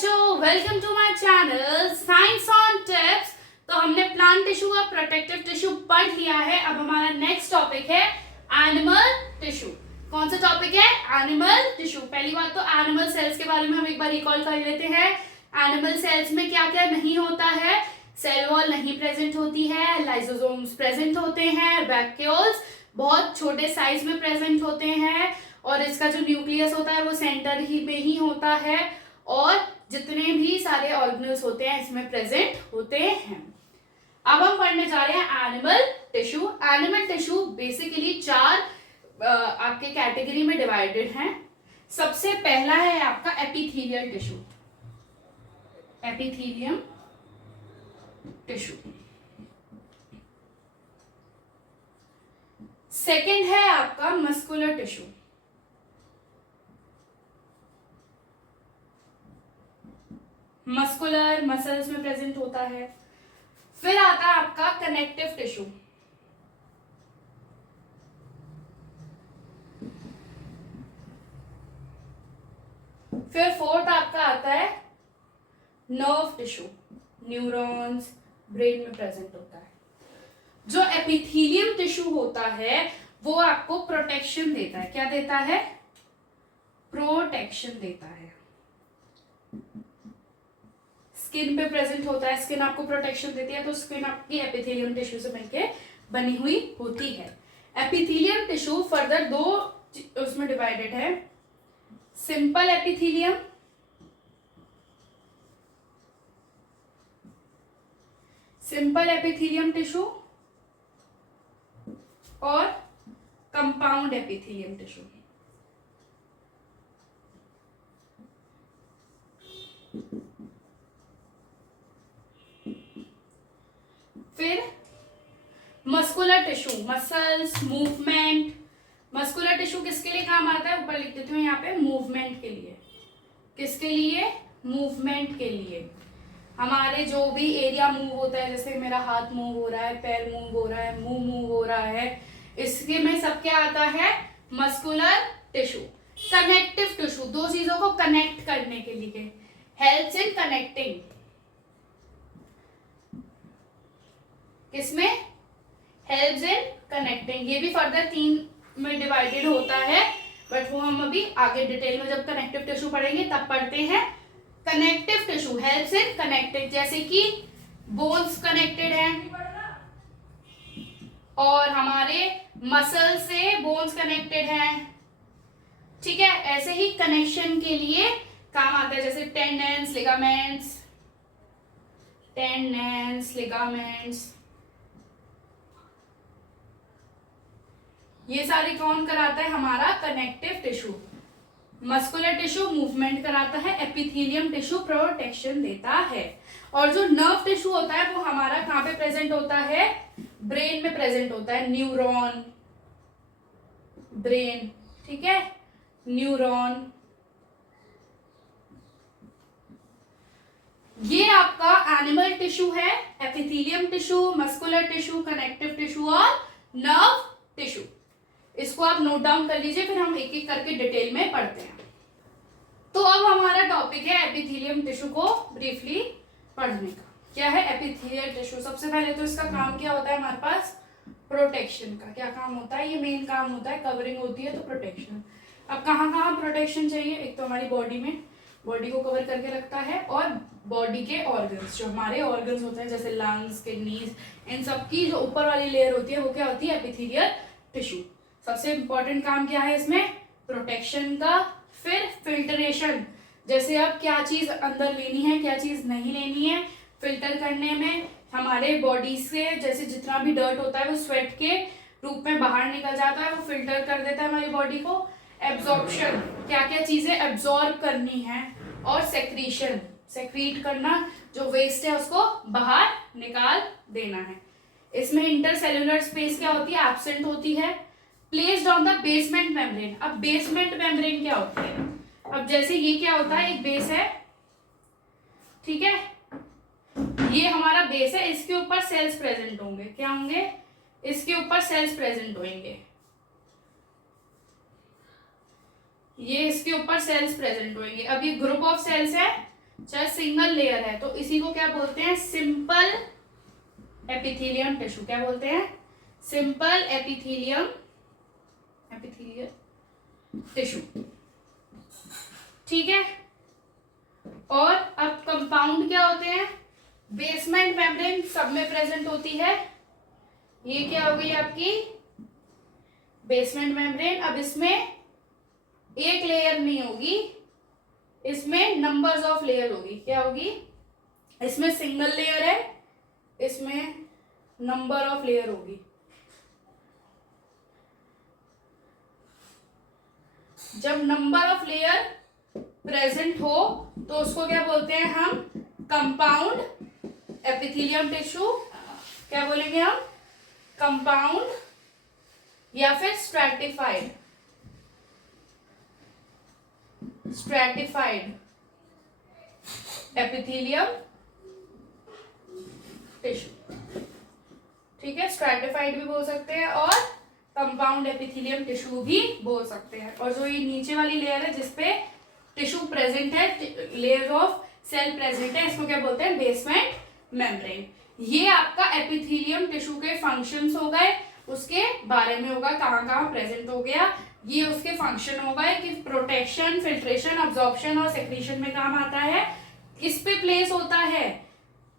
बच्चों, welcome to my channel science on tips. तो हमने प्लांट टिश्यू का प्रोटेक्टिव टिश्यू पढ़ लिया है। अब हमारा नेक्स्ट टॉपिक है एनिमल टिश्यू। कौन सा टॉपिक है? Animal tissue. पहली बात तो एनिमल सेल्स के बारे में हम एक बार रिकॉल कर लेते हैं। एनिमल सेल्स में क्या क्या नहीं होता है? सेल वॉल नहीं प्रेजेंट होती है, लाइसोसोम्स प्रेजेंट होते हैं, वैक्यूल्स बहुत छोटे साइज में प्रेजेंट होते हैं, और इसका जो न्यूक्लियस होता है वो सेंटर ही में ही होता है, और जितने भी सारे ऑर्गेनल्स होते हैं इसमें प्रेजेंट होते हैं। अब हम पढ़ने जा रहे हैं animal tissue. Animal tissue basically चार आपके कैटेगरी में डिवाइडेड हैं। सबसे पहला है आपका epithelial tissue, epithelium tissue. Second है आपका मस्कुलर टिश्यू, मस्कुलर मसल्स में प्रेजेंट होता है। फिर आता है आपका कनेक्टिव टिश्यू, फिर फोर्थ आपका आता है नर्व टिश्यू, न्यूरॉन्स ब्रेन में प्रेजेंट होता है। जो एपिथेलियम टिश्यू होता है वो आपको प्रोटेक्शन देता है। क्या देता है? प्रोटेक्शन देता है। स्किन पे प्रेजेंट होता है, स्किन आपको प्रोटेक्शन देती है, तो स्किन आपकी एपिथेलियम टिश्यू से मिलके बनी हुई होती है। एपिथेलियम टिश्यू फर्दर दो उसमें डिवाइडेड है, simple epithelium, simple epithelium tissue और कंपाउंड एपिथेलियम टिश्यू। फिर muscular tissue, muscles, movement. Muscular tissue किसके लिए काम आता है? ऊपर लिख देती हूँ यहाँ पे, मूवमेंट के लिए। किसके लिए? मूवमेंट के लिए। हमारे जो भी एरिया मूव होता है, जैसे मेरा हाथ मूव हो रहा है, पैर मूव हो रहा है, मुंह मूव हो रहा है, इसके में सब क्या आता है? Muscular tissue. कनेक्टिव टिश्यू, दो चीजों को कनेक्ट करने के लिए, हेल्प्स इन कनेक्टिंग। किसमें? Helps in connecting. ये भी फर्दर तीन में डिवाइडेड होता है, बट वो हम अभी आगे डिटेल में जब कनेक्टिव टिश्यू पढ़ेंगे तब पढ़ते हैं। Connective tissue helps in connecting, जैसे कि बोन्स कनेक्टेड हैं और हमारे मसल से बोन्स कनेक्टेड हैं, ठीक है। ऐसे ही कनेक्शन के लिए काम आता है, जैसे टेंडेंस, लिगामेंट्स, टेंडेंस, लिगामेंट्स, ये सारे कौन कराता है? हमारा connective tissue. Muscular tissue movement कराता है, एपिथेलियम टिश्यू प्रोटेक्शन देता है, और जो नर्व टिश्यू होता है वो हमारा कहां पे प्रेजेंट होता है? ब्रेन में प्रेजेंट होता है। न्यूरॉन, ब्रेन, ठीक है, न्यूरॉन। ये आपका एनिमल टिश्यू है, epithelium tissue, muscular tissue, connective tissue और नर्व टिश्यू। इसको आप नोट डाउन कर लीजिए, फिर हम एक एक करके डिटेल में पढ़ते हैं। तो अब हमारा टॉपिक है एपिथेलियम टिश्यू को ब्रीफली पढ़ने का। क्या है एपिथेलियल टिश्यू? सबसे पहले तो इसका काम क्या होता है हमारे पास? प्रोटेक्शन का। क्या काम होता है? ये मेन काम होता है, कवरिंग होती है तो प्रोटेक्शन। अब कहाँ कहाँ प्रोटेक्शन चाहिए? एक तो हमारी बॉडी में, बॉडी को कवर करके रखता है, और बॉडी के ऑर्गन्स, जो हमारे ऑर्गन्स होते हैं जैसे लंग्स, किडनीज, इन सब की जो ऊपर वाली लेयर होती है वो क्या होती है? Epithelial tissue. सबसे इंपॉर्टेंट काम क्या है इसमें? प्रोटेक्शन का। फिर फिल्टरेशन, जैसे अब क्या चीज अंदर लेनी है, क्या चीज नहीं लेनी है, फिल्टर करने में हमारे बॉडी से जैसे जितना भी डर्ट होता है वो स्वेट के रूप में बाहर निकल जाता है, वो फिल्टर कर देता है हमारी बॉडी को। एब्जॉर्प्शन, क्या क्या चीजें एब्जॉर्ब करनी है, और सेक्रीशन, सेक्रीट करना, जो वेस्ट है उसको बाहर निकाल देना है। इसमें इंटरसेल्युलर स्पेस क्या होती है? एब्सेंट होती है। Placed on the basement membrane. अब बेसमेंट मेम्ब्रेन क्या होती है? अब जैसे ये क्या होता है? एक बेस है, ठीक है, ये हमारा बेस है, इसके ऊपर सेल्स प्रेजेंट होंगे। क्या होंगे? इसके ऊपर सेल्स प्रेजेंट होंगे। ये इसके ऊपर सेल्स प्रेजेंट होंगे। अब ये ग्रुप ऑफ सेल्स है, चाहे सिंगल लेयर है, तो इसी को क्या बोलते हैं, सिंपल एपिथेलियम टिश्यू। क्या बोलते हैं, सिंपल एपिथेलियम टिश्यू। ठीक है। और अब कंपाउंड क्या होते हैं, बेसमेंट मेम्ब्रेन सब में प्रेजेंट होती है। ये क्या हो गई आपकी बेसमेंट मेम्ब्रेन। अब इसमें एक लेयर नहीं होगी, इसमें नंबर्स ऑफ लेयर होगी। क्या होगी, इसमें सिंगल लेयर है, इसमें नंबर ऑफ लेयर होगी। जब नंबर ऑफ लेयर प्रेजेंट हो तो उसको क्या बोलते हैं हम, कंपाउंड एपिथेलियम टिश्यू। क्या बोलेंगे हम, कंपाउंड या फिर स्ट्रैटिफाइड एपिथेलियम टिश्यू। ठीक है, स्ट्रैटिफाइड भी बोल सकते हैं और कंपाउंड एपिथेलियम टिश्यू भी बोल सकते हैं। और जो ये नीचे वाली लेयर है जिसपे टिश्यू प्रेजेंट है, लेयर ऑफ सेल प्रेजेंट है, इसको क्या बोलते हैं, बेसमेंट मेम्ब्रेन। ये आपका एपिथेलियम टिश्यू के फंक्शंस हो गए, उसके बारे में होगा कहाँ कहाँ प्रेजेंट हो गया। ये उसके फंक्शन हो गए कि प्रोटेक्शन, फिल्ट्रेशन, अब्जॉर्प्शन और सेक्रीशन में काम आता है। किस पे प्लेस होता है,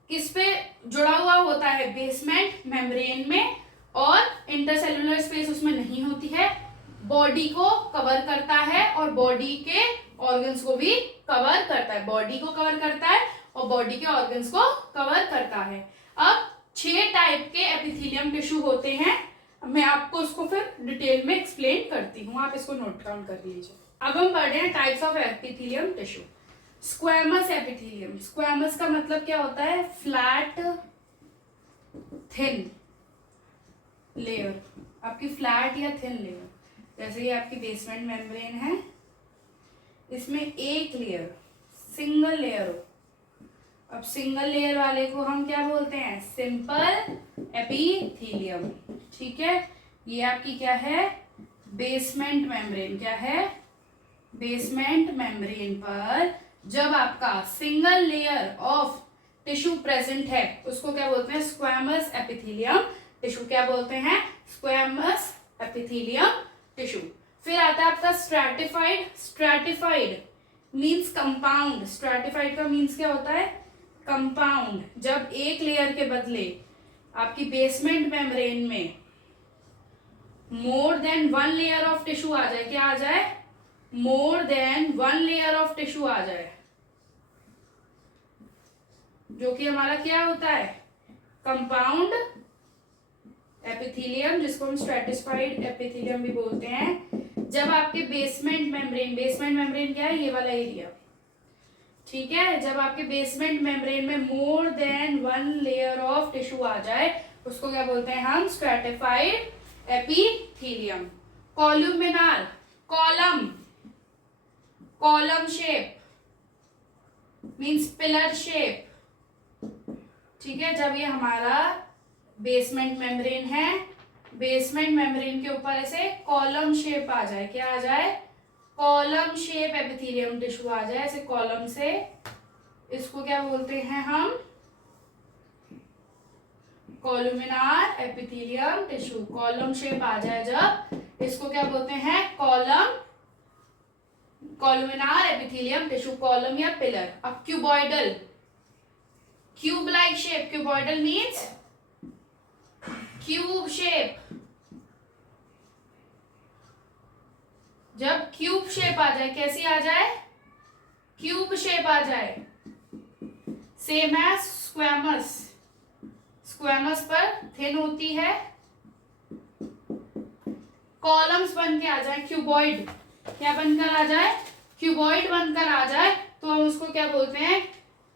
किस पे जुड़ा हुआ होता है, बेसमेंट मेम्ब्रेन में, और इंटरसेलुलर स्पेस उसमें नहीं होती है। बॉडी को कवर करता है और बॉडी के ऑर्गन्स को भी कवर करता है। बॉडी को कवर करता है और बॉडी के ऑर्गन्स को कवर करता है। अब 6 टाइप के एपिथेलियम टिश्यू होते हैं। मैं आपको उसको फिर डिटेल में एक्सप्लेन करती हूँ, आप इसको नोट डाउन कर लीजिए। अब हम पढ़ रहे हैं types of epithelium tissue. Squamous epithelium. Squamous का मतलब क्या होता है, फ्लैट थिन लेयर, आपकी फ्लैट या थिन लेयर। जैसे ये आपकी बेसमेंट मेम्ब्रेन है, इसमें एक लेयर, सिंगल लेयर हो। अब सिंगल लेयर वाले को हम क्या बोलते हैं, सिंपल एपिथेलियम। ठीक है, ये आपकी क्या है, बेसमेंट मेम्ब्रेन। क्या है, बेसमेंट मेम्ब्रेन पर जब आपका single layer of tissue present है उसको क्या बोलते हैं, स्क्वैमस एपिथेलियम टिश्यू। क्या बोलते हैं, स्क्वैमस एपिथेलियम टिश्यू। फिर आता है आपका stratified. Stratified means compound. Stratified का मींस क्या होता है, कंपाउंड। जब एक लेयर के बदले आपकी बेसमेंट मेम्ब्रेन में more than 1 layer of tissue आ जाए। क्या आ जाए, more than 1 layer of tissue आ जाए, जो कि हमारा क्या होता है, कंपाउंड एपिथेलियम, जिसको हम स्ट्रैटिफाइड एपिथेलियम भी बोलते हैं। जब आपके बेसमेंट मेम्ब्रेन क्या है, ये वाला एरिया। ठीक है, जब आपके बेसमेंट मेम्ब्रेन में more than 1 layer of tissue आ जाए उसको क्या बोलते हैं हम, stratified epithelium. Columnar, column shape means pillar shape. ठीक है, जब ये हमारा बेसमेंट मेम्ब्रेन है, बेसमेंट मेम्ब्रेन के ऊपर ऐसे कॉलम शेप आ जाए। क्या आ जाए, कॉलम शेप एपिथेलियम टिश्यू आ जाए, ऐसे कॉलम से, इसको क्या बोलते हैं हम, कॉलुमिनार एपिथेलियम टिश्यू। कॉलम शेप आ जाए जब, इसको क्या बोलते हैं, कॉलुमिनार एपिथेलियम टिश्यू। कॉलम या पिलर। अब cuboidal, cube like shape. Cuboidal means cube shape. जब क्यूब शेप आ जाए, कैसी आ जाए, क्यूब शेप आ जाए, सेम एज स्क्वैमस। स्क्वैमस पर थिन होती है, कॉलम्स बन के आ जाए, क्यूबॉइड क्या बनकर आ जाए, क्यूबॉइड बनकर आ जाए, तो हम उसको क्या बोलते हैं,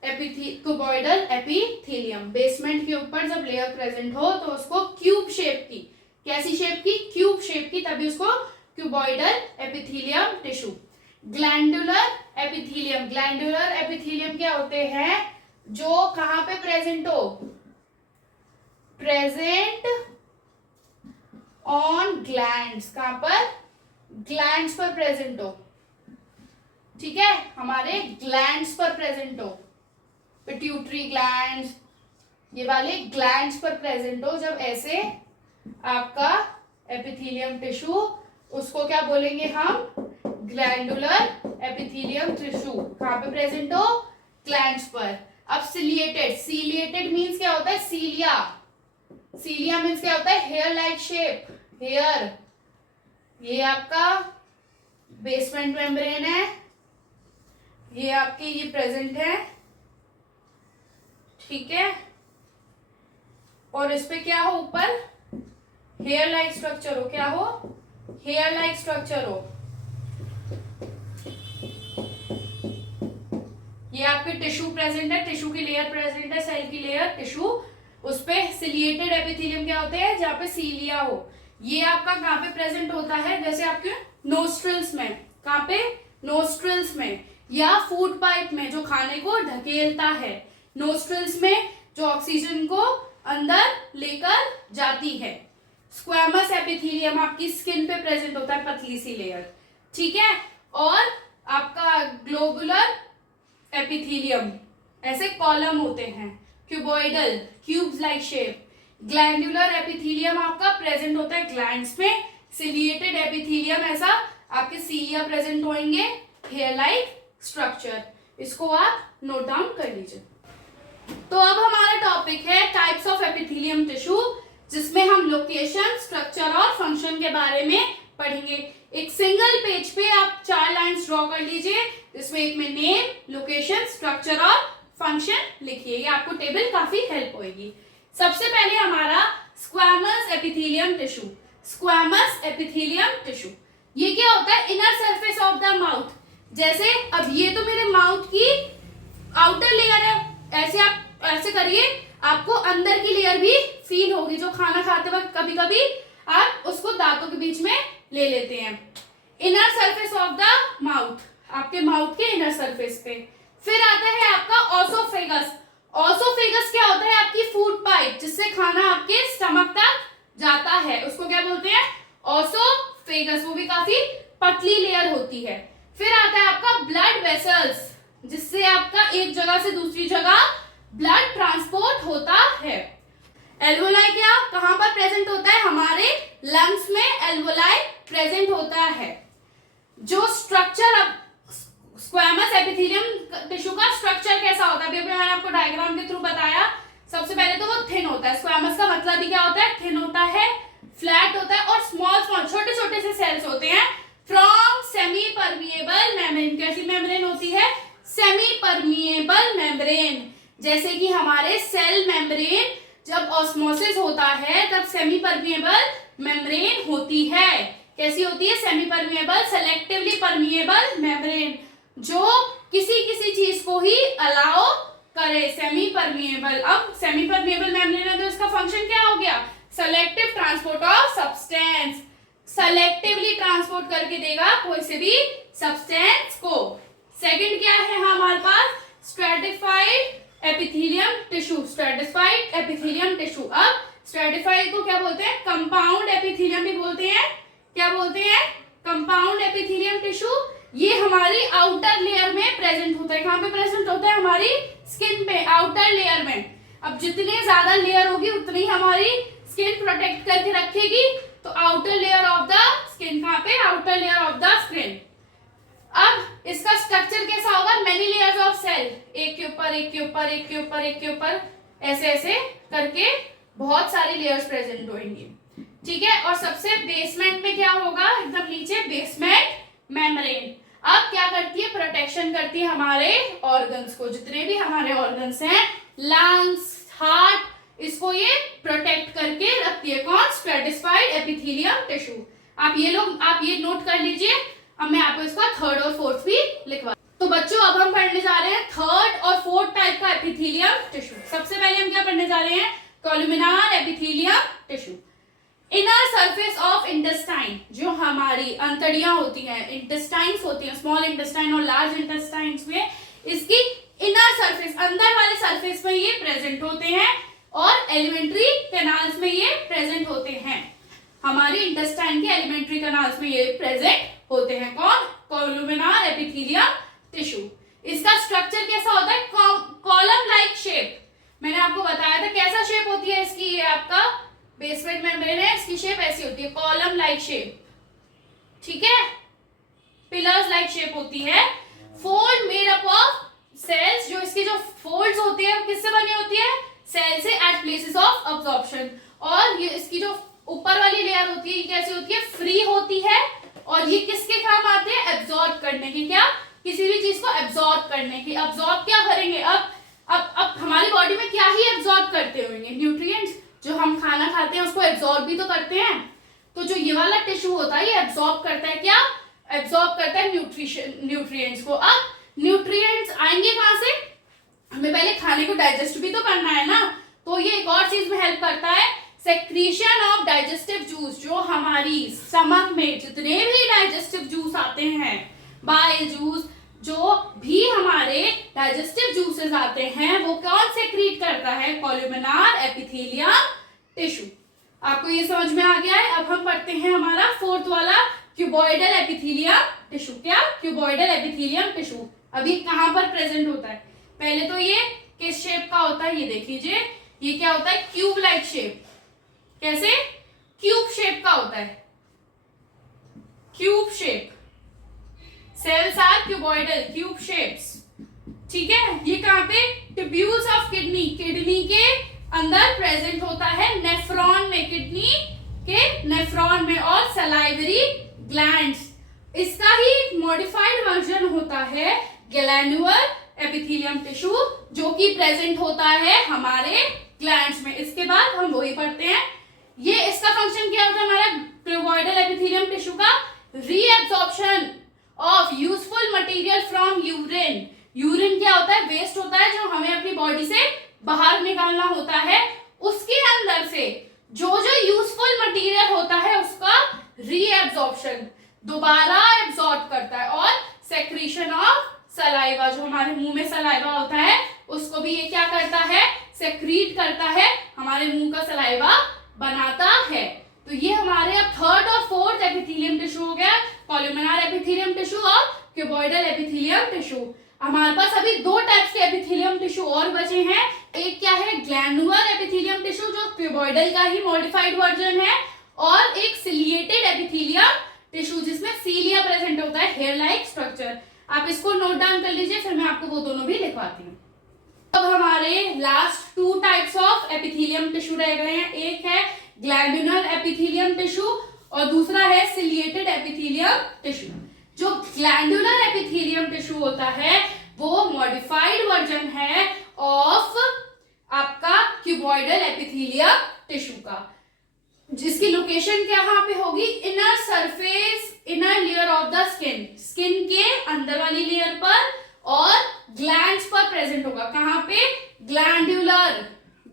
क्यूबॉइडल एपिथेलियम। बेसमेंट के ऊपर जब लेयर प्रेजेंट हो तो उसको क्यूब शेप की, कैसी शेप की, क्यूब शेप की, तभी उसको cuboidal epithelium tissue. Glandular epithelium. Glandular epithelium क्या होते हैं, जो कहां पे प्रेजेंट हो, प्रेजेंट ऑन ग्लैंड्स। कहां पर, ग्लैंड्स पर प्रेजेंट हो। ठीक है, हमारे ग्लैंड्स पर प्रेजेंट हो, पिट्यूटरी ग्लैंड, ये वाले ग्लैंड्स पर प्रेजेंट हो, जब ऐसे आपका एपिथेलियम टिश्यू, उसको क्या बोलेंगे हम, ग्लैंडुलर एपिथेलियम टिश्यू, कहाँ पे प्रेजेंट हो, ग्लैंड्स पर। अब सिलिएटेड, सिलिएटेड मीन्स क्या होता है, सीलिया, सीलिया मीन्स क्या होता है, हेयर लाइक शेप, हेयर, ये आपका बेसमेंट मेम्ब्रेन है, ये आपके ये प्रेजेंट है, ठीक है, और इस पे क्या हो, ऊपर हेयर लाइक स्ट्रक्चर हो, क्या हो, हेयर लाइक स्ट्रक्चर हो। ये आपके टिश्यू प्रेजेंट है, टिश्यू की लेयर प्रेजेंट है, सेल की लेयर, टिश्यू, उस पे सिलिएटेड एपिथेलियम क्या होते हैं, जहां पे सीलिया हो। ये आपका कहाँ पे प्रेजेंट होता है, जैसे आपके नोस्ट्रिल्स में, कहाँ पे, नोस्ट्रिल्स में, या फूड पाइप में जो खाने को ढकेलता है, नोस्ट्रिल्स में जो ऑक्सीजन को अंदर लेकर जाती है। स्क्वैमस एपिथेलियम आपकी स्किन पे प्रेजेंट होता है, पतली सी लेयर, ठीक है, और आपका ग्लोबुलर एपिथेलियम, ऐसे कॉलम होते हैं, cuboidal, cubes like shape. Glandular epithelium आपका प्रेजेंट होता है ग्लैंड्स में, सिलिएटेड एपिथेलियम ऐसा आपके सीलिया प्रेजेंट होंगे, हेयर लाइक स्ट्रक्चर, इसको आप नोट डाउन कर लीजिए। तो अब हमारा टॉपिक है टाइप्स ऑफ एपिथेलियम टिश्यू, जिसमें हम लोकेशन, स्ट्रक्चर और फंक्शन के बारे में पढ़ेंगे। एक सिंगल पेज पे आप 4 लाइंस ड्रॉ कर लीजिए, इसमें एक में नेम, लोकेशन, स्ट्रक्चर और फंक्शन लिखिए, ये आपको टेबल काफी हेल्प होगी। सबसे पहले हमारा squamous epithelium tissue, squamous epithelium tissue, ये क्या होता है, inner surface of the mouth. जैसे अब ये तो मेरे माउथ की आउटर लेयर है, ऐसे आप ऐसे करिए, आपको अंदर की लेयर भी फील होगी, जो खाना खाते वक्त कभी कभी आप उसको दांतों के बीच में ले लेते हैं। Inner surface of the mouth, आपके माउथ के इनर सरफेस पे। फिर आता है आपका ऑसोफेगस। ऑसोफेगस क्या होता है, आपकी फूड पाइप, जिससे खाना आपके स्टमक तक जाता है, उसको क्या बोलते हैं, ऑसोफेगस, वो भी काफी पतली लेयर होती है। फिर आता है आपका ब्लड वेसल्स, जिससे आपका एक जगह से दूसरी जगह ब्लड ट्रांसपोर्ट होता है। एल्वोलाई क्या, कहां पर प्रेजेंट होता है, हमारे लंग्स में एल्वोलाई प्रेजेंट होता है। जो स्ट्रक्चर, अब स्क्वैमस एपिथेलियम टिश्यू का स्ट्रक्चर कैसा होता है, अभी मैंने आपको डायग्राम के थ्रू बताया। सबसे पहले तो वो थिन होता है, स्क्वैमस का मतलब ही क्या होता है, थिन होता है, फ्लैट होता है, और स्मॉल स्मॉल छोटे छोटे से सेल्स होते हैं फ्रॉम सेमी परमिएबल मेम्ब्रेन। कैसी मेम्ब्रेन होती है, सेमी परमिएबल मेम्ब्रेन। जैसे कि हमारे सेल मेम्ब्रेन जब ऑस्मोसिस होता है तब सेमी परमिएबल मेम्ब्रेन होती है। कैसी होती है, semi permeable, selectively permeable membrane, जो किसी किसी चीज को ही अलाउ करे, सेमी परमिएबल। अब सेमी परमिएबल मेम्ब्रेन है तो इसका फंक्शन क्या हो गया, selective transport of substance, selectively transport करके देगा कोई से भी सब्सटेंस को। सेकंड क्या है हमारे पास, stratified epithelium tissue, stratified epithelium tissue. अब स्ट्रेटिफाइड को क्या बोलते हैं, कंपाउंड एपिथेलियम भी बोलते हैं। क्या बोलते हैं, कंपाउंड एपिथेलियम टिश्यू। ये हमारी आउटर लेयर में प्रेजेंट होता है, कहां पे प्रेजेंट होता है, हमारी स्किन पे, आउटर लेयर में। अब जितने ज्यादा लेयर होगी उतनी हमारी स्किन प्रोटेक्ट करके रखेगी, तो outer layer of the skin, कहां पे, outer layer of the skin. अब इसका स्ट्रक्चर कैसा होगा, मेनी लेयर्स ऑफ सेल, एक के ऊपर एक के ऊपर एक के ऊपर एक के ऊपर, ऐसे ऐसे करके बहुत सारी लेयर्स प्रेजेंट होंगी, ठीक है। और सबसे बेसमेंट में क्या होगा, एकदम नीचे बेसमेंट मेम्ब्रेन। अब क्या करती है, प्रोटेक्शन करती है हमारे ऑर्गन्स को, जितने भी हमारे ऑर्गन्स हैं, लंग्स, हार्ट, इसको ये प्रोटेक्ट करके रखती है। कौन, स्ट्रेटिफाइड एपिथेलियम टिश्यू। आप ये नोट कर लीजिए। अब मैं आपको इसका थर्ड और फोर्थ भी लिखवा। तो बच्चों अब हम पढ़ने जा रहे हैं थर्ड और फोर्थ टाइप का एपिथेलियम टिश्यू। सबसे पहले हम क्या पढ़ने जा रहे हैं, columnar epithelium tissue. Inner surface of intestine, जो हमारी अंतड़ियां होती हैं, इंटेस्टाइन्स होती हैं, स्मॉल इंटेस्टाइन और लार्ज इंटेस्टाइन्स में, इसकी इनर सरफेस, अंदर वाले सरफेस में ये प्रेजेंट होते हैं, और एलिमेंट्री कैनाल्स में ये प्रेजेंट होते हैं। हमारी इंटेस्टाइन के एलिमेंट्री कैनाल्स में ये प्रेजेंट होते हैं। कौन, कोलुमिनार एपिथेलियम टिश्यू। इसका स्ट्रक्चर कैसा होता है? Column like shape. मैंने आपको बताया था कैसा शेप होती है इसकी, ये आपका बेसमेंट मेम्ब्रेन है, इसकी शेप ऐसी होती है, कॉलम लाइक शेप, ठीक है, पिलर्स लाइक शेप होती है। Fold made up of cells, जो इसकी जो फोल्ड्स होती है वो किससे बनी होती है? सेल से, एट प्लेसेस ऑफ अब्जॉर्प्शन। और ये इसकी जो ऊपर वाली लेयर होती है ये कैसी होती है? फ्री होती है। और ये किसके काम आते हैं? एब्जॉर्ब करने के। क्या? किसी भी चीज को एब्जॉर्ब करने की। एब्जॉर्ब क्या करेंगे? अब हमारी बॉडी में क्या ही एब्जॉर्ब करते होंगे? न्यूट्रिएंट्स। जो हम खाना खाते हैं उसको एब्जॉर्ब भी तो करते हैं। तो जो ये वाला टिश्यू होता है ये एब्जॉर्ब करता है, क्या? एब्जॉर्ब करता है न्यूट्रिएंट्स को। अब न्यूट्रिएंट्स आएंगे कहां से? हमें पहले खाने को डाइजेस्ट भी तो करना है ना, तो ये एक और चीज में हेल्प करता है, सेक्रीशन ऑफ डाइजेस्टिव जूस। जो हमारी स्टमक में जितने भी डाइजेस्टिव जूस आते हैं, बाइल जूस, जो भी हमारे डाइजेस्टिव जूसेस आते हैं वो कौन सेक्रीट करता है? कोलुमिनार एपिथेलियम टिश्यू। आपको ये समझ में आ गया है? अब हम पढ़ते हैं हमारा फोर्थ वाला, क्यूबॉइडल एपिथेलियम टिश्यू। क्या? Cuboidal epithelium tissue. अभी कहां पर प्रेजेंट होता है? पहले तो ये किस शेप का होता है? ये देख लीजिए, ये क्या होता है? Cube like shape. कैसे? क्यूब शेप का होता है, cube shape. Cells are cuboidal, cube shapes, ठीक है। ये कहां पे? ट्यूब्यूल्स ऑफ किडनी, किडनी के अंदर प्रेजेंट होता है, नेफ्रॉन में, किडनी के नेफ्रॉन में, और सलाइवरी ग्लैंड्स। इसका ही मॉडिफाइड वर्जन होता है ग्लैंडुलर एपिथेलियम टिश्यू, जो कि प्रेजेंट होता है हमारे ग्लैंड्स में। इसके बाद हम वही पढ़ते हैं। ये इसका फंक्शन क्या होता है हमारा क्यूबॉइडल एपिथेलियम टिश्यू का? Reabsorption of useful material from urine. Urine क्या होता है? वेस्ट होता है जो हमें अपनी बॉडी से बाहर निकालना होता है। उसके अंदर से जो जो यूजफुल मटेरियल होता है उसका रीएब्जॉर्प्शन, दोबारा एब्जॉर्ब करता है। और सेक्रीशन ऑफ सलाइवा, जो हमारे मुंह में सलाइवा होता है उसको भी ये क्या करता है? सेक्रीट करता है, हमारे मुंह का सलाइवा बनाता है। तो ये हमारे अब थर्ड और फोर्थ एपिथेलियम टिश्यू हो गया, कोलुमिनार एपिथेलियम टिश्यू और क्यूबॉइडल एपिथेलियम टिश्यू। हमारे पास अभी दो टाइप्स के एपिथेलियम टिश्यू और बचे हैं। एक क्या है? ग्लैंडुलर एपिथेलियम टिश्यू, जो क्यूबॉइडल का ही मॉडिफाइड वर्जन है, और एक सिलिएटेड एपिथेलियम टिश्यू जिसमें सीलिया प्रेजेंट होता है, हेयर लाइक स्ट्रक्चर। आप इसको नोट डाउन कर लीजिए, फिर मैं आपको वो दोनों भी लिखवाती हूँ। अब हमारे last two types of epithelium tissue रह गए हैं। एक है ग्लैंडुलर एपिथेलियम टिश्यू और दूसरा है सिलिएटेड एपिथेलियम टिश्यू। जो ग्लैंडुलर एपिथेलियम टिश्यू होता है वो मॉडिफाइड वर्जन है ऑफ आपका क्यूबॉइडल एपिथेलियम टिश्यू का, जिसकी लोकेशन कहाँ पे होगी? Inner surface, inner layer of the skin, skin के अंदर वाली लेयर पर, और ग्लैंड्स पर प्रेजेंट होगा। कहां पे? Glandular,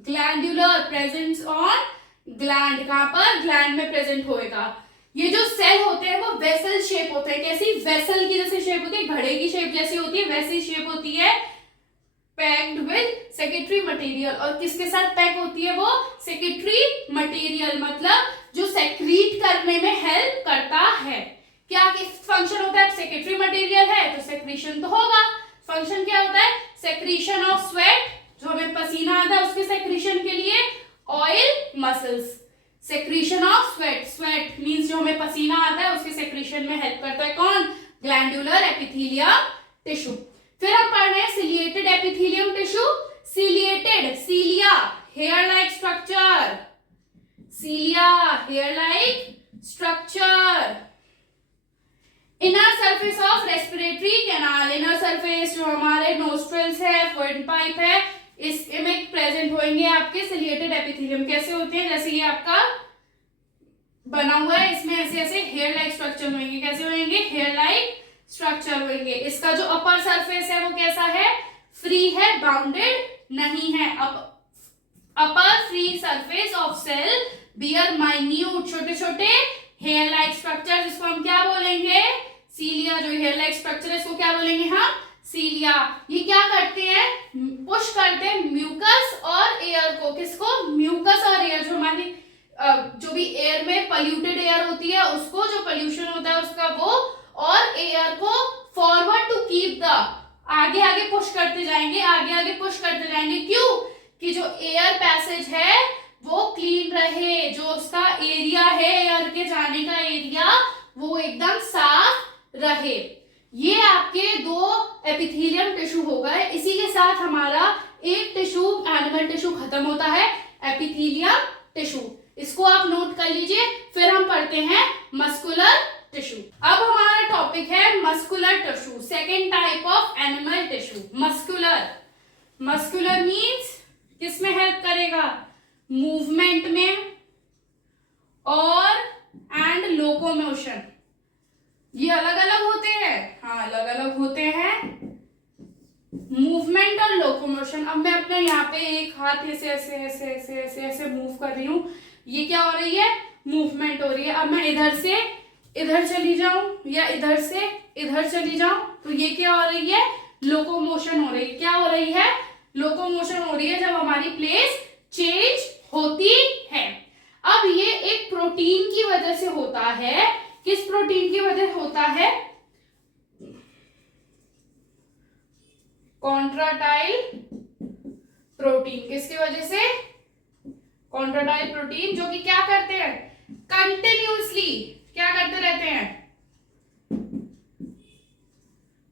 glandular presence on gland. कहां पर? ग्लैंड में प्रेजेंट होएगा। ये जो सेल होते हैं वो वेसल शेप होते हैं। कैसी? वेसल की जैसे शेप होती है, घड़े की शेप जैसी होती है, वैसी शेप होती है, पैक्ड विद सेक्रेटरी मटेरियल। और किसके साथ पैक होती है वो? सेक्रेटरी मटेरियल, मतलब जो सेक्रीट करने में हेल्प करता है। क्या फंक्शन होता है? सेक्रेटरी मटेरियल है तो सेक्रीशन तो होगा। फंक्शन क्या होता है? सेक्रीशन ऑफ स्वेट, जो हमें पसीना आता है उसके सेक्रीशन के लिए, oil muscles. Secretion of sweat, sweat means जो हमें पसीना आता है उसके सेक्रीशन में हेल्प करता है कौन? Glandular epithelium tissue. फिर हम पढ़ रहे हैं ciliated epithelium tissue. Ciliated, cilia, hair like structure, cilia, hair like structure. Inner surface of respiratory canal, inner surface जो हमारे नोस्ट्रल्स है, विंड पाइप है, इसमें प्रेजेंट होंगे आपके सिलिएटेड एपिथेलियम। कैसे होते हैं? जैसे ये आपका बना हुआ है, इसमें ऐसे ऐसे हेयर लाइक स्ट्रक्चर होंगे। कैसे होंगे? हेयर लाइक स्ट्रक्चर होंगे। इसका जो अपर सरफेस है वो कैसा है? फ्री है, बाउंडेड नहीं है। Upper free surface of cell bear minute, छोटे छोटे हेयर लाइक स्ट्रक्चर, जिसको हम क्या बोलेंगे? सीलिया। जो हेयर लाइक स्ट्रक्चर है इसको क्या बोलेंगे हम? सीलिया। ये क्या करते हैं? पुश करते हैं म्यूकस और एयर को। किसको? म्यूकस और एयर, जो हमारी जो भी एयर में पॉल्यूटेड एयर होती है उसको, जो पोल्यूशन होता है उसका वो, और एयर को फॉरवर्ड टू कीप द, आगे आगे पुश करते जाएंगे, आगे आगे पुश करते जाएंगे। क्यों? कि जो एयर पैसेज है वो क्लीन रहे, जो उसका एरिया है एयर के जाने का एरिया वो एकदम साफ रहे। ये आपके दो एपिथेलियम टिश्यू हो गए। इसी के साथ हमारा एक टिश्यू एनिमल टिश्यू खत्म होता है, एपिथेलियम टिश्यू। इसको आप नोट कर लीजिए। फिर हम पढ़ते हैं मस्कुलर टिश्यू। अब हमारा टॉपिक है muscular tissue, second type of animal tissue. Muscular, muscular means किसमें हेल्प करेगा? मूवमेंट में और एंड लोकोमोशन। ये अलग अलग होते हैं, हाँ अलग अलग होते हैं, मूवमेंट और लोकोमोशन। अब मैं अपने यहाँ पे एक हाथ ऐसे ऐसे ऐसे ऐसे ऐसे ऐसे मूव कर रही हूँ, ये क्या हो रही है? मूवमेंट हो रही है। अब मैं इधर से इधर चली जाऊं या इधर से इधर चली जाऊं तो ये क्या हो रही है? लोकोमोशन हो रही है। क्या हो रही है? लोकोमोशन हो रही है जब हमारी प्लेस चेंज होती है। अब ये एक प्रोटीन की वजह से होता है। किस प्रोटीन की वजह होता है? Contractile protein. किसकी वजह से? कॉन्ट्राटाइल प्रोटीन, जो कि क्या करते हैं? कंटिन्यूअसली क्या करते रहते हैं?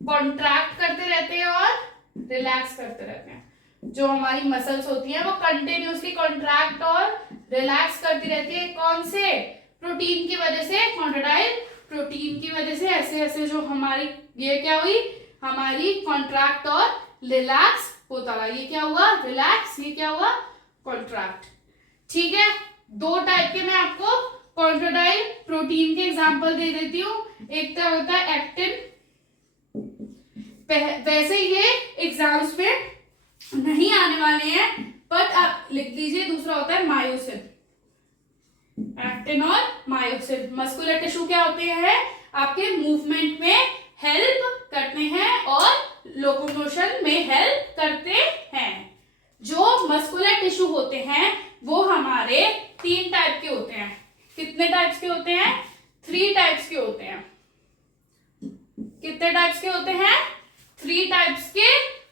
कॉन्ट्रैक्ट करते रहते हैं और रिलैक्स करते रहते हैं। जो हमारी मसल्स होती हैं वो कंटिन्यूअसली कॉन्ट्रैक्ट और रिलैक्स करती रहती है। कौन से? प्रोटीन की वजह से, कॉन्ट्राटाइल प्रोटीन की वजह से। ऐसे ऐसे जो हमारी ये क्या हुई? हमारी कॉन्ट्रैक्ट और रिलैक्स होता रहा। ये क्या हुआ? रिलैक्स। ये क्या हुआ? कॉन्ट्रैक्ट। ठीक है, दो टाइप के मैं आपको कॉन्ट्राटाइल प्रोटीन के एग्जांपल दे देती हूँ। एक तो होता है एक्टिन, वैसे ये एग्जाम्स में नहीं आने वाले हैं बट आप लिख लीजिए। दूसरा होता है मायोसिन, एक्टिन और मायोसिन। मस्कुलर टिश्यू क्या होते हैं? आपके मूवमेंट में हेल्प करते हैं और लोकोमोशन में हेल्प करते हैं। जो मस्कुलर टिश्यू होते हैं वो हमारे 3 टाइप के होते हैं। कितने टाइप्स के होते हैं? 3 टाइप्स के होते हैं। कितने टाइप्स के होते हैं? 3 टाइप्स के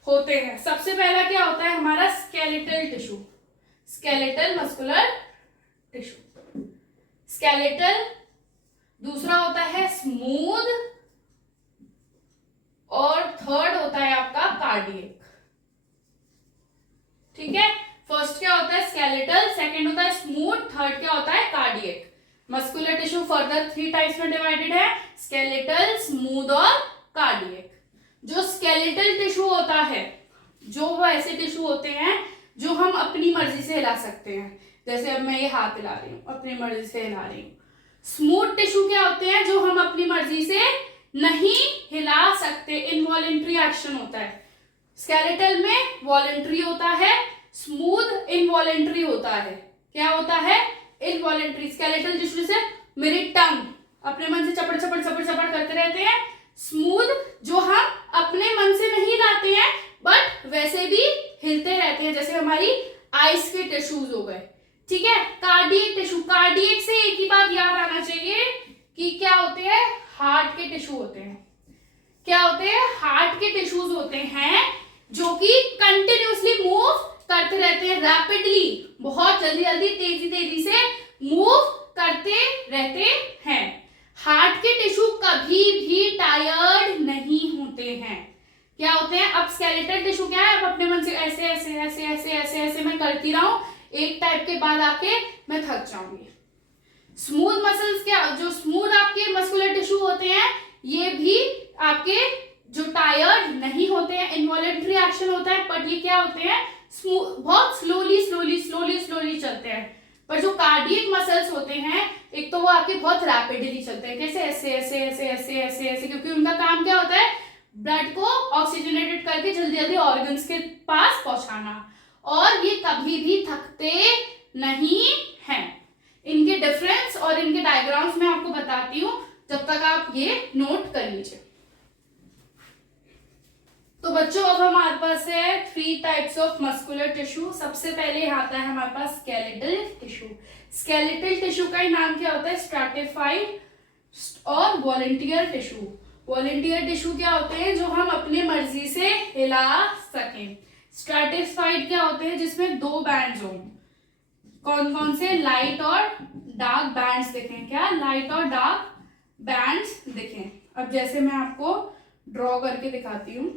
होते हैं। सबसे पहला क्या होता है? हमारा skeletal tissue, skeletal muscular tissue, skeletal. दूसरा होता है स्मूथ और थर्ड होता है आपका कार्डियक। ठीक है, फर्स्ट क्या होता है? स्केलेटल, सेकंड होता है स्मूथ, थर्ड क्या होता है? Cardiac. Muscular tissue further 3 types में डिवाइडेड है, स्केलेटल, स्मूथ और कार्डियक। जो स्केलेटल टिश्यू होता है, जो वो ऐसे टिश्यू होते हैं जो हम अपनी मर्जी से हिला सकते हैं। जैसे अब मैं ये हाथ हिला रही हूँ, अपनी मर्जी से हिला रही हूँ। स्मूथ टिश्यू क्या होते हैं? जो हम अपनी मर्जी से नहीं हिला सकते, इनवॉलेंट्री एक्शन होता है। स्केलेटल में वॉलेंट्री होता है, स्मूथ इनवॉलेंट्री होता है। क्या होता है? इनवॉलेंट्री। स्केलेटल टिश्यू से मेरी टंग अपने मन से चपड़ चपड़ चपड़ चपड़ करते रहते हैं। स्मूथ जो हम अपने मन से नहीं हिलाते हैं बट वैसे भी हिलते रहते हैं, जैसे हमारी आइस के टिश्यूज हो गए। ठीक है, कार्डियक टिश्यू, कार्डियक से एक ही बात याद आना चाहिए कि क्या होते हैं? हार्ट के टिश्यू होते हैं। क्या होते हैं? हार्ट के टिश्यूज होते हैं जो कि कंटिन्यूअसली मूव करते रहते हैं, रैपिडली, बहुत जल्दी जल्दी तेजी तेजी से मूव करते रहते हैं। हार्ट के टिश्यू कभी भी टायर्ड नहीं होते हैं। क्या होते हैं? अब स्केलेटल टिश्यू क्या है? अब अपने मन से ऐसे ऐसे ऐसे ऐसे ऐसे ऐसे मैं करती रहा हूं, एक टाइप के बाद आके मैं थक जाऊंगी। स्मूथ मसल्स क्या, जो स्मूथ आपके मस्कुलर टिश्यू होते हैं, ये भी आपके जो टायर्ड नहीं होते हैं, इनवॉलेंट्री एक्शन होता है, बट ये क्या होते हैं? स्मूथ, बहुत स्लोली स्लोली स्लोली स्लोली चलते हैं। पर जो कार्डियक मसल्स होते हैं, एक तो वो आपके बहुत रैपिडली चलते हैं। कैसे? ऐसे ऐसे ऐसे ऐसे ऐसे ऐसे, क्योंकि उनका काम क्या होता है? ब्लड को ऑक्सीजनेटेड करके जल्दी जल्दी ऑर्गन्स के पास पहुंचाना, और ये कभी भी थकते नहीं हैं। इनके डिफरेंस और इनके डायग्राम्स मैं आपको बताती हूँ, जब तक आप ये नोट कर लीजिए। तो बच्चों अब हमारे पास है 3 टाइप्स ऑफ मस्कुलर टिश्यू। सबसे पहले आता है हमारे पास स्केलेटल टिश्यू। स्केलेटल टिश्यू का ही नाम क्या होता है? स्ट्रैटिफाइड और वॉलंटियर टिश्यू। वॉलंटियर टिश्यू क्या होते हैं, जो हम अपने मर्जी से हिला सकें। स्ट्रैटिफाइड क्या होते हैं, जिसमें दो बैंड्स हों। कौन कौन से, लाइट और डार्क बैंड्स दिखें। क्या, लाइट और डार्क बैंड्स दिखें। अब जैसे मैं आपको ड्रॉ करके दिखाती हूँ।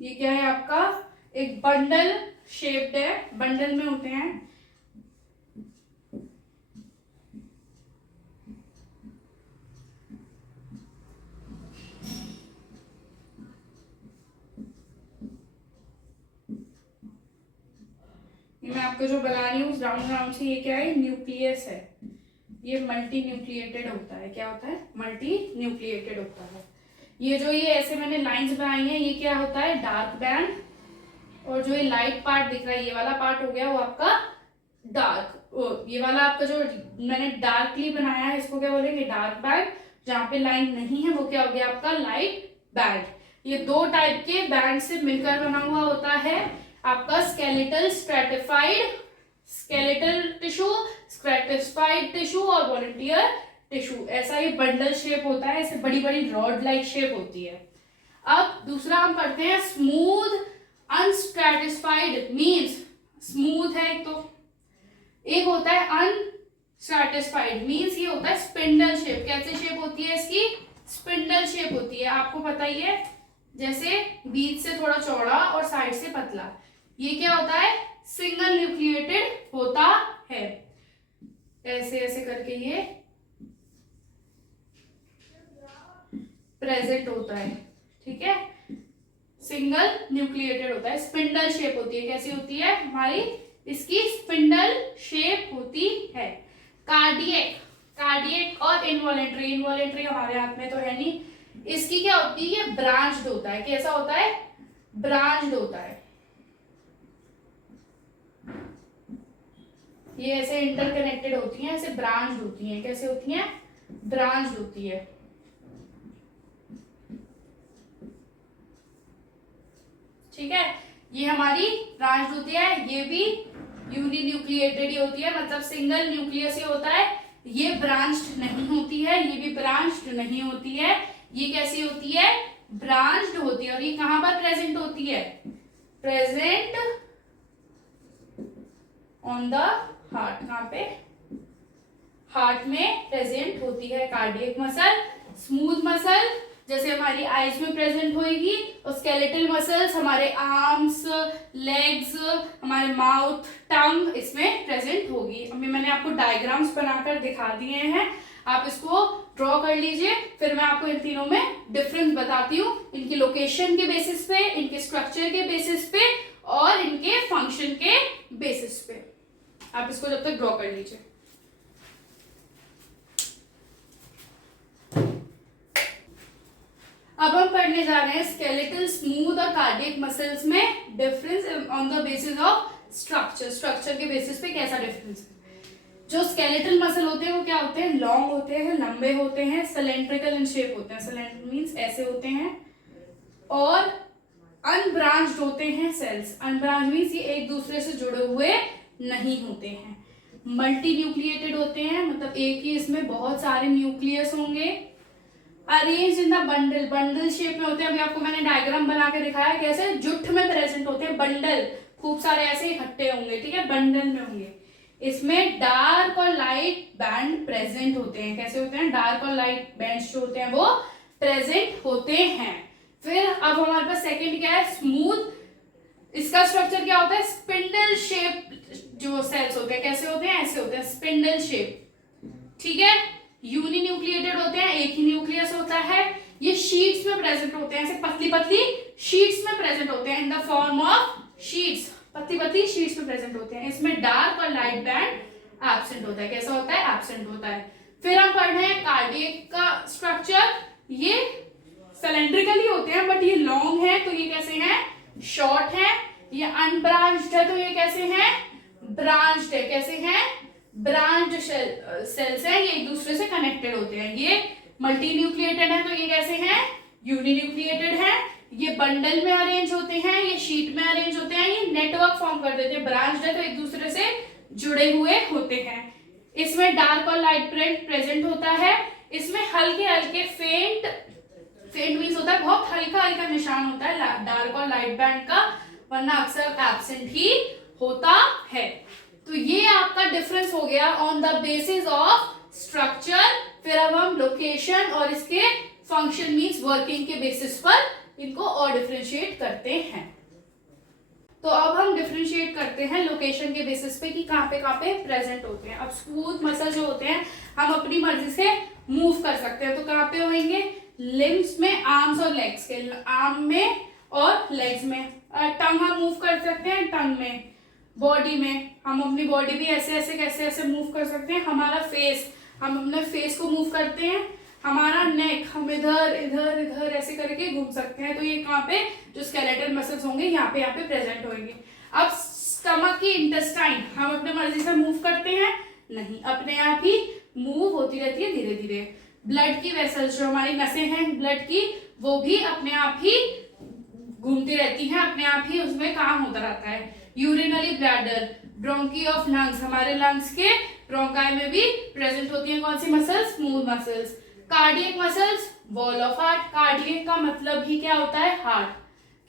ये क्या है आपका, एक बंडल शेप्ड है, बंडल में होते हैं। ये मैं आपको जो बना रही हूँ राउंड राउंड से, ये क्या है, न्यूक्लियस है। ये मल्टी न्यूक्लिएटेड होता है। क्या होता है, मल्टी न्यूक्लिएटेड होता है। ये जो ये ऐसे मैंने लाइंस बनाई हैं, ये क्या होता है, डार्क बैंड। और जो ये लाइट पार्ट दिख रहा है, ये वाला पार्ट हो गया वो आपका डार्क। ये वाला आपका जो मैंने डार्कली बनाया है, इसको क्या बोलेंगे, डार्क बैंड। जहाँ पे लाइन नहीं है वो क्या हो गया आपका, लाइट बैंड। ये दो टाइप के बैंड से मिलकर बना हुआ होता है आपका skeletal stratified, skeletal tissue, stratified tissue और वॉलंटियर टिश्यू। ऐसा ये बंडल शेप होता है, ऐसे बड़ी बड़ी रॉड लाइक शेप होती है। अब दूसरा हम पढ़ते हैं स्मूथ अनस्ट्रैटिफाइड, मीन्स स्मूथ है एक, तो एक होता है अनस्ट्रैटिफाइड, मीन्स ये होता है स्पिंडल शेप। कैसे शेप होती है इसकी, स्पिंडल शेप होती है। आपको पता ही है, जैसे बीच से थोड़ा चौड़ा और साइड से पतला। ये क्या होता है, सिंगल न्यूक्लिएटेड होता है। ऐसे ऐसे करके ये प्रेजेंट होता है, ठीक है। सिंगल न्यूक्लिएटेड होता है, स्पिंडल शेप होती है। कैसी होती है हमारी, इसकी स्पिंडल शेप होती है। कार्डियक, कार्डियक और इनवॉलेंट्री, इनवॉलेंट्री हमारे हाथ में तो है नहीं। इसकी क्या होती है, ये ब्रांच्ड होता है। कैसा होता है, ब्रांच्ड होता है। ये ऐसे इंटरकनेक्टेड होती हैं, ऐसे ब्रांच्ड होती हैं। कैसे होती हैं, ब्रांच्ड होती है। ठीक है, ये हमारी ब्रांच्ड होती है। ये भी यूनिन्यूक्लिएटेड ही होती है, मतलब सिंगल न्यूक्लियस ही होता है। ये ब्रांच्ड नहीं होती है, ये भी ब्रांच्ड नहीं होती है। ये कैसी होती है, ब्रांच्ड होती है। और ये कहां पर प्रेजेंट होती है, प्रेजेंट ऑन द हार्ट। कहां पे, हार्ट में प्रेजेंट होती है कार्डियक मसल। स्मूथ मसल जैसे हमारी आईज में प्रेजेंट होगी, और स्केलेटल मसल्स हमारे आर्म्स, लेग्स, हमारे माउथ, टंग इसमें प्रेजेंट होगी। अभी मैंने आपको डायग्राम्स बनाकर दिखा दिए हैं, आप इसको ड्रॉ कर लीजिए। फिर मैं आपको इन तीनों में डिफरेंस बताती हूँ, इनकी लोकेशन के बेसिस पे, इनके स्ट्रक्चर के बेसिस पे और इनके फंक्शन के बेसिस पे। आप इसको जब तक ड्रॉ कर लीजिए। अब हम पढ़ने जा रहे हैं स्केलेटल, स्मूथ और कार्डियक मसल्स में difference on the basis of structure. Structure के बेसिस पे कैसा डिफरेंस है। जो स्केलेटल मसल होते हैं वो क्या होते हैं, लॉन्ग होते हैं, लंबे होते हैं, सिलेंड्रिकल इन शेप होते हैं। सिलेंड्रिकल मींस ऐसे होते हैं। और अनब्रांच्ड होते हैं सेल्स। अनब्रांच्ड मींस ये एक दूसरे से जुड़े हुए नहीं होते हैं। मल्टी न्यूक्लिएटेड होते हैं, मतलब एक ही इसमें बहुत सारे न्यूक्लियस होंगे। Arrange in the bundle, bundle shape में होते हैं। अभी आपको मैंने डायग्राम बना के दिखाया कैसे जुट में प्रेजेंट होते हैं। बंडल खूब सारे ऐसे इकट्ठे होंगे, ठीक है, बंडल में होंगे। इसमें डार्क और लाइट बैंड प्रेजेंट होते हैं। कैसे होते हैं, डार्क और लाइट बैंड्स जो होते हैं वो प्रेजेंट होते हैं। फिर अब हमारे पास सेकंड क्या है, स्मूथ। इसका स्ट्रक्चर क्या होता है, स्पिंडल शेप जो सेल्स होते हैं। कैसे होते हैं, ऐसे होते हैं, स्पिंडल शेप, ठीक है। यूनिन्यूक्लिएटेड होते हैं, एक ही न्यूक्लियस होता है। ये शीट्स में प्रेजेंट होते हैं, ऐसे पतली पतली शीट्स में प्रेजेंट होते हैं, in the form of sheets. पतली पतली शीट्स में प्रेजेंट होते हैं। इसमें डार्क और लाइट बैंड एब्सेंट होता है। कैसा होता है, एब्सेंट होता है। फिर हम पढ़ रहे हैं कार्डियक का स्ट्रक्चर। ये सिलेंड्रिकल ही होते हैं, बट ये लॉन्ग है तो ये कैसे हैं, शॉर्ट है। ये अनब्रांच्ड है तो ये कैसे हैं, ब्रांच्ड है। कैसे हैं, ब्रांच्ड सेल्स है, ये एक दूसरे से कनेक्टेड होते हैं। ये मल्टी न्यूक्लिएटेड है तो ये कैसे हैं, यूनिन्यूक्लिएटेड है, ये बंडल में अरेंज होते हैं, ये शीट में अरेंज होते हैं, ये नेटवर्क फॉर्म कर देते हैं, ब्रांच है तो एक दूसरे से जुड़े हुए होते हैं। इसमें डार्क और लाइट प्रेजेंट होता है, इसमें हल्के हल्के फेंट मीन्स होता है बहुत हल्का हल्का निशान होता है डार्क और लाइट बैंड का, वरना अक्सर एब्सेंट ही होता है। तो ये आपका डिफरेंस हो गया on the basis of structure. फिर अब हम लोकेशन और इसके फंक्शन मीन्स वर्किंग के बेसिस पर इनको और डिफरेंशिएट करते हैं। तो अब हम डिफरेंशिएट करते हैं लोकेशन के बेसिस पे कि कहाँ पे प्रेजेंट होते हैं। अब स्मूथ मसल जो होते हैं हम अपनी मर्जी से मूव कर सकते हैं, तो कहाँ पे होंगे, लिम्स में, आर्म्स और लेग्स के, आर्म में और लेग्स में। टंग हम मूव कर सकते हैं, टंग में, बॉडी में हम अपनी बॉडी भी ऐसे ऐसे कैसे ऐसे मूव कर सकते हैं। हमारा फेस, हम अपने फेस को मूव करते हैं। हमारा नेक, हम इधर इधर इधर ऐसे करके घूम सकते हैं। तो ये कहाँ पे जो स्केलेटल मसल्स होंगे यहाँ पे प्रेजेंट होंगे। अब स्टमक की इंटेस्टाइन हम अपने मर्जी से मूव करते हैं, नहीं, अपने आप ही मूव होती रहती है धीरे धीरे। ब्लड की वेसल्स, जो हमारी नसें हैं ब्लड की, वो भी अपने आप ही घूमती रहती हैं, अपने आप ही उसमें काम होता रहता है। Urinary bladder, bronchi of lungs, हमारे लंग्स के ब्रोंकाई में भी प्रेजेंट होती है कौन सी muscles, smooth muscles. Cardiac muscles, wall of heart, cardiac का मतलब ही क्या होता है, हार्ट।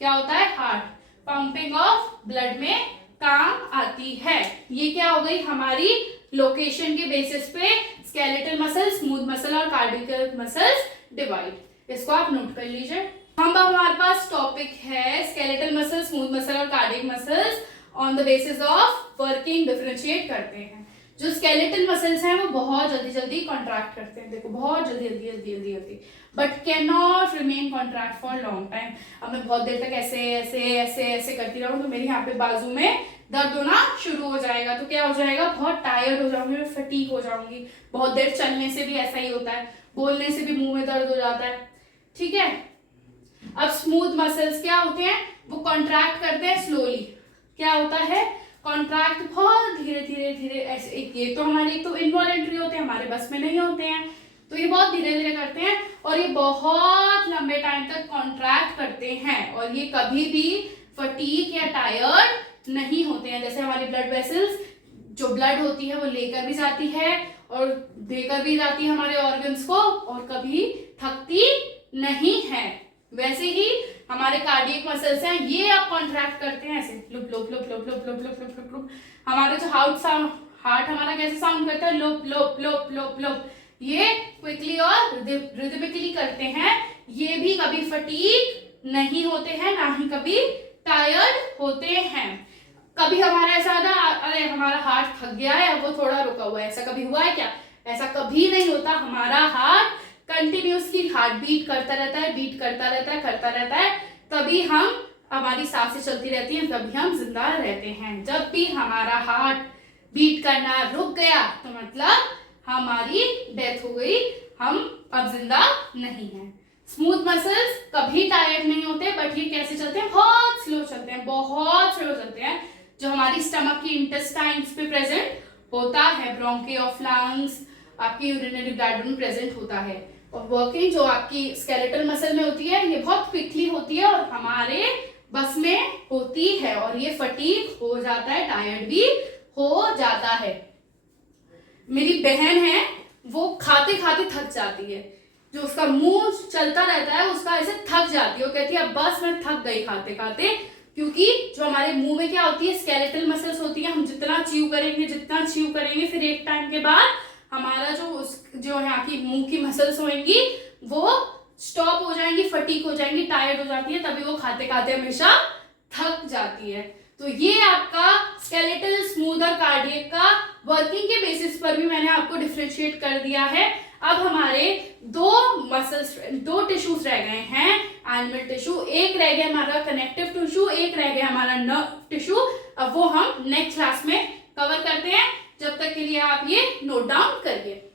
क्या होता है, हार्ट। पंपिंग ऑफ ब्लड में काम आती है। ये क्या हो गई हमारी लोकेशन के बेसिस पे स्केलेटल मसल, स्मूथ मसल और कार्डियक मसल्स डिवाइड। इसको आप नोट कर लीजिए। अब हमारे पास टॉपिक है स्केलेटल मसल, स्मूथ मसल और cardiac muscles on the basis of working differentiate करते हैं। जो स्केलेटल मसल्स हैं वो बहुत जल्दी जल्दी कॉन्ट्रैक्ट करते हैं, देखो बहुत जल्दी, but can not remain contract for long time. अब मैं बहुत देर तक ऐसे ऐसे ऐसे ऐसे करती रहूं तो मेरे यहाँ पे बाजू में दर्द होना शुरू हो जाएगा। तो क्या हो जाएगा, बहुत टायर्ड हो जाऊंगी, फटीग हो जाऊंगी। बहुत देर चलने से भी ऐसा ही होता है, बोलने से भी मुंह में दर्द हो जाता है, ठीक है। अब स्मूथ मसल्स क्या होते हैं, वो कॉन्ट्रैक्ट करते हैं स्लोली। क्या होता है, कॉन्ट्रैक्ट बहुत धीरे धीरे धीरे ऐसे। ये तो हमारे एक तो इनवॉलेंट्री होते हैं, हमारे बस में नहीं होते हैं, तो ये बहुत धीरे धीरे करते हैं और ये बहुत लंबे टाइम तक कॉन्ट्रैक्ट करते हैं और ये कभी भी फटीग या टायर्ड नहीं होते हैं। जैसे हमारी ब्लड वेसल्स, जो ब्लड होती है वो लेकर भी जाती है और देकर भी जाती है हमारे ऑर्गन्स को और कभी थकती नहीं है, वैसे ही हमारे कार्डियक मसल्स हैं, ये आप कॉन्ट्रैक्ट करते हैं ऐसे loop loop loop loop loop loop loop loop loop. हमारा जो हार्ट हमारा कैसे साउंड करता है, loop loop loop loop loop. ये क्विकली और रिदमिकली करते हैं। ये भी कभी फटीग नहीं होते हैं, ना ही कभी टायर्ड होते हैं। कभी हमारा ऐसा होता है अरे हमारा हार्ट थक गया है, वो थोड़ा रुका हुआ है, ऐसा कभी हुआ है क्या? ऐसा कभी नहीं होता। हमारा हार्ट कंटिन्यूसली हार्ट बीट करता रहता है, बीट करता रहता है, तभी हम, हमारी सांसें चलती रहती हैं, तभी हम जिंदा रहते हैं। जब भी हमारा हार्ट बीट करना रुक गया तो मतलब हमारी डेथ हो गई, हम अब जिंदा नहीं हैं। स्मूथ मसल्स कभी टायर्ड नहीं होते, बट ये कैसे चलते हैं, बहुत स्लो चलते हैं, बहुत स्लो चलते हैं। जो हमारी स्टमक की इंटेस्टाइन्स पे प्रेजेंट होता है, ब्रोंकी ऑफ लंग्स, आपकी यूरिनरी ब्लैडर में प्रेजेंट होता है। और वर्किंग जो आपकी स्केलेटल मसल में होती है, ये बहुत क्विकली होती है और हमारे बस में होती है और ये फटीग हो जाता है, टायर्ड भी हो जाता है। मेरी बहन है, वो खाते खाते थक जाती है, जो उसका मुंह चलता रहता है उसका ऐसे थक जाती है, वो कहती है अब बस मैं थक गई खाते खाते। क्योंकि जो हमारे मुंह में क्या होती है, स्केलेटल मसल्स होती है, हम जितना च्यू करेंगे फिर एक टाइम के बाद हमारा जो यहाँ की मुंह की मसल्स होंगी वो स्टॉप हो जाएंगी, फटीग हो जाएंगी, टायर्ड हो जाती है, तभी वो खाते खाते हमेशा थक जाती है। तो ये आपका स्केलेटल, स्मूथ और कार्डियक का वर्किंग के बेसिस पर भी मैंने आपको डिफरेंशिएट कर दिया है। अब हमारे दो टिश्यूज रह गए हैं, एनिमल टिश्यू, एक रह गया हमारा कनेक्टिव टिश्यू, एक रह गया हमारा नर्व टिश्यू। अब वो हम नेक्स्ट क्लास में कवर करते हैं, जब तक के लिए आप ये नोट डाउन करिए।